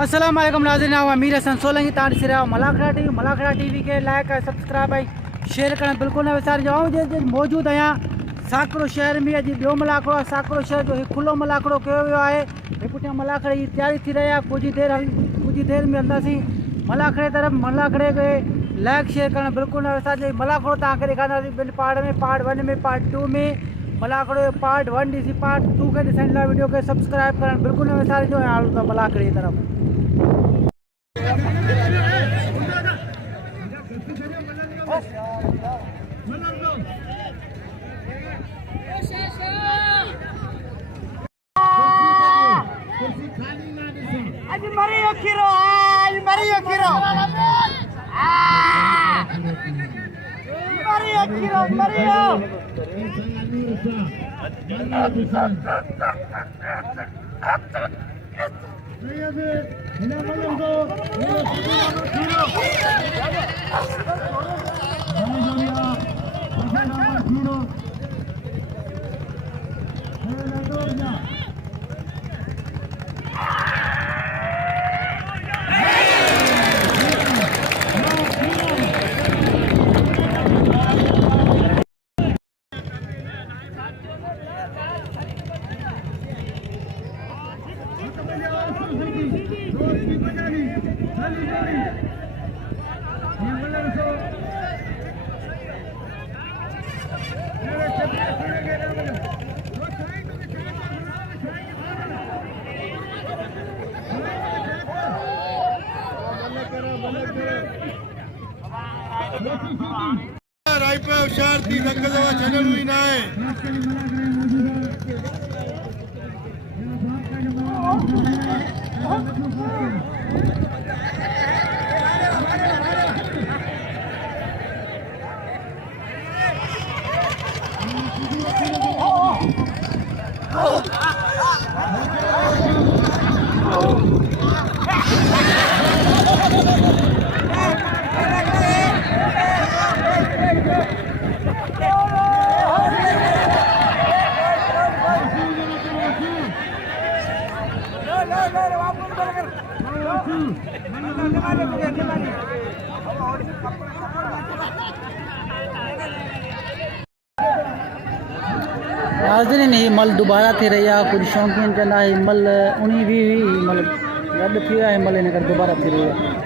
अस्सलाम वालेकुम नाज़रीन, अमीर हसन सोलंगी तार से मलाखड़ा टीवी के लाइक सब्सक्राइब शेयर करना बिल्कुल न विसारिजो। मौजूद आया साकरो शहर में। अज बो मलाखड़ो साकरो शहर जो खुलो मलाखड़ो कयो वियो है। पुठियां मलाखड़े की तैयारी थी रही है। कुछ देर में हलंदासीं मलाखड़े तरफ। मलाखड़े के लाइक शेयर करना बिल्कुल न विसारिजो। मलाखड़ो तव्हांखे ॾेखारींदासीं ॿिनि पार्ट में, पार्ट 1 में, पार्ट 2 में। मलाखड़ो पार्ट 1 ॾिसी पार्ट 2 के ॾिसण लाइ वीडियो के सब्सक्राइब करण बिल्कुल न विसारिजो। ऐं हलो था मलाखड़े की तरफ। शांति चैनल हुई ना है। नाज़रीन ही मल दोबारा थी रही है। कुछ शौकीन कहना है मल उन्हीं भी मल रद्द थी है। मल इन कर दोबारा थी रही है।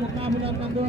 मुक़ाबला कंदो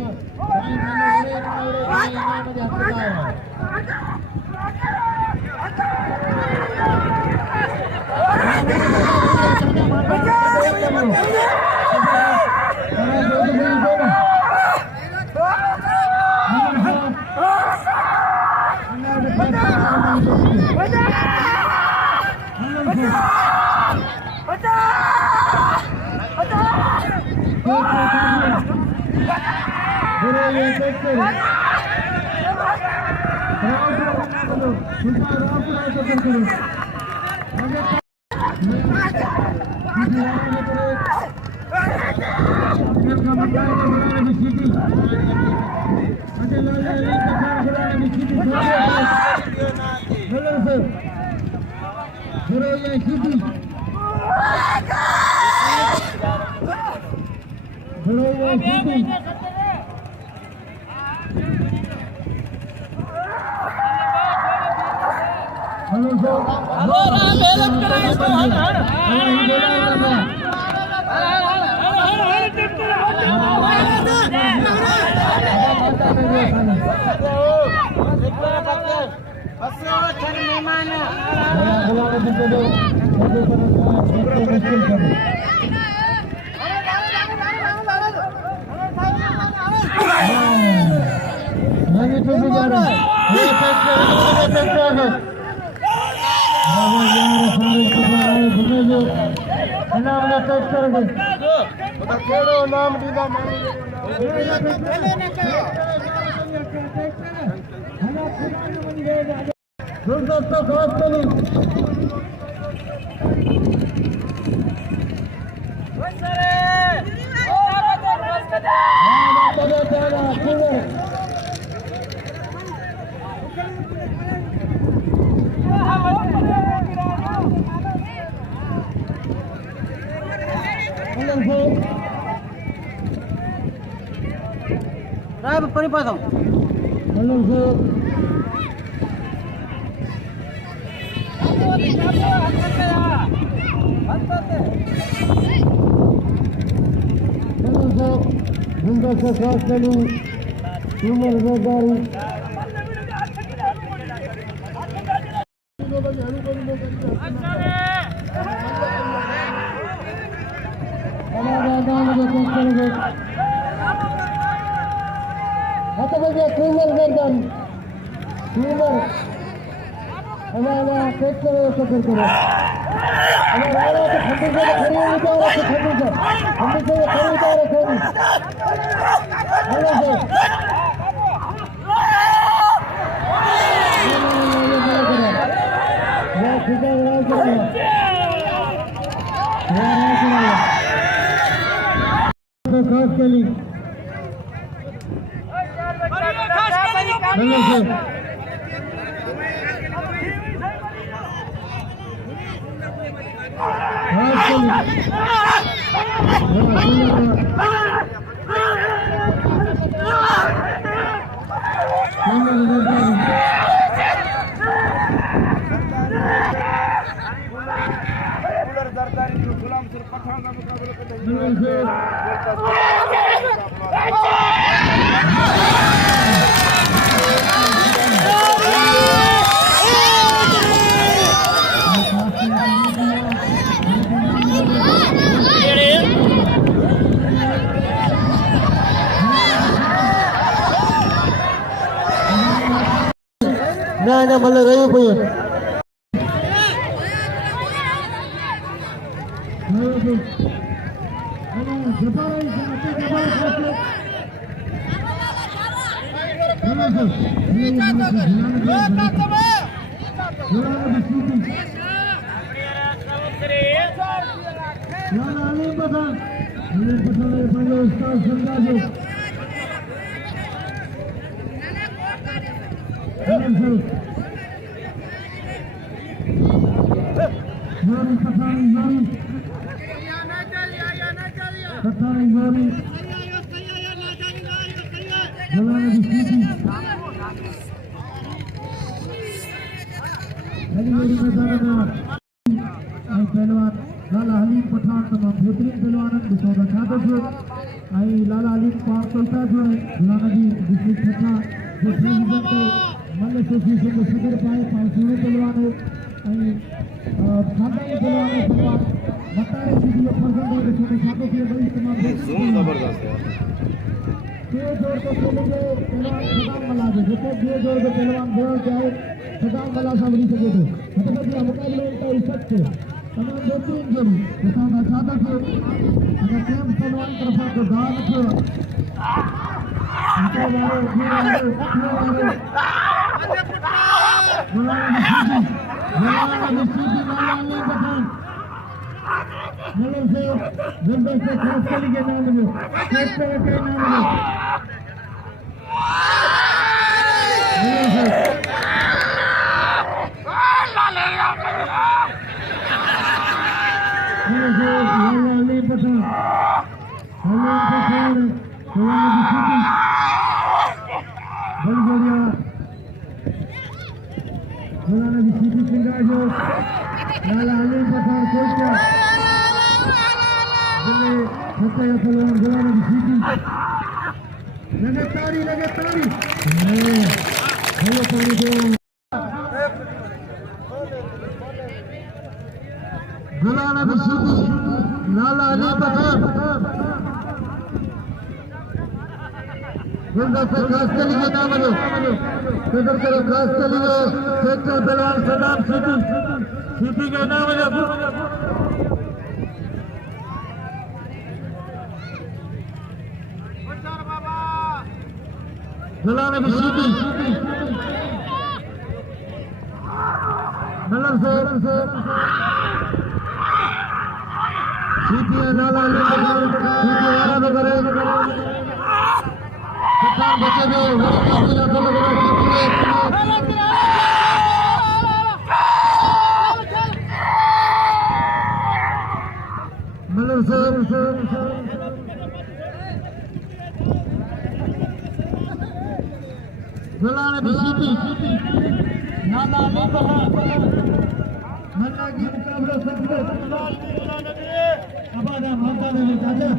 पहलवान लाला हलीम पठान तमाम बेहतरीन पहलवान ॾिसो था छा थो थिए ऐं लाला हलीम पार चौथा जो आहे नबी डिस्ट्रिक्ट ठठा जो प्रेसिडेंट मल एसोसिएशन जो सदर पाए पाण सुहिणो पहलवान है ऐं खानदानी पहलवान है पहलवान मतारे सीधी जो फर्ज़ंद है ॾिसो था छा थो थिए ॿई तमामु ज़बरदस्त है ॿिए जोर ते खेलींदे पहलवान सदाम मला जो जेको ॿिए जोर ते पहलवान बोल चाहे सदाम मला सां वञी सघे थो मतिलबु इहा मुक़ाबिलो इंता सच तमामु बेहतरीन गेम ॾिसां था छा था थिए अगरि कंहिं पहलवान तरफ़ां को दाव न थियो مولانا جی شیدی سنگھا جو لالا علیم پٹھان کوچا دلے چھتا یا پہلوان مولانا جی شیدی لگے تاری ہلو پانی دو مولانا جی شیدی لالا علیم پٹھان گندا سے خاص کے لیے نام لو قدر کرو خاص کے لیے سیکٹر پہلوان صدام شیدی کے نام لو مولانا جی شیدی ملن سے شیدی لالا علی شیدی والا کرے پٹھان بچے جو ورکا تو لگا ملن سے مولانا جی شیدی لالا علی پٹھان منا کی مقابلہ سب سے ابادا ماتا نے دادا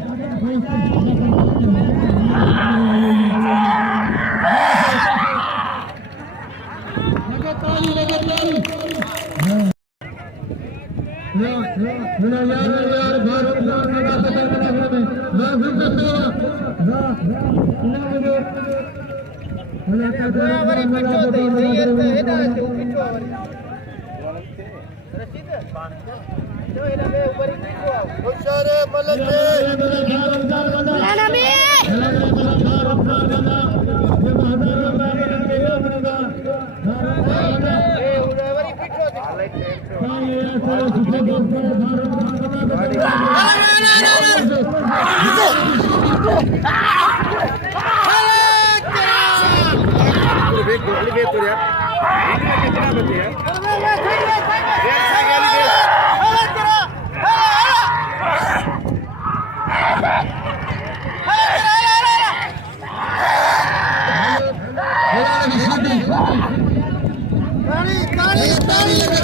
यार भारत ताली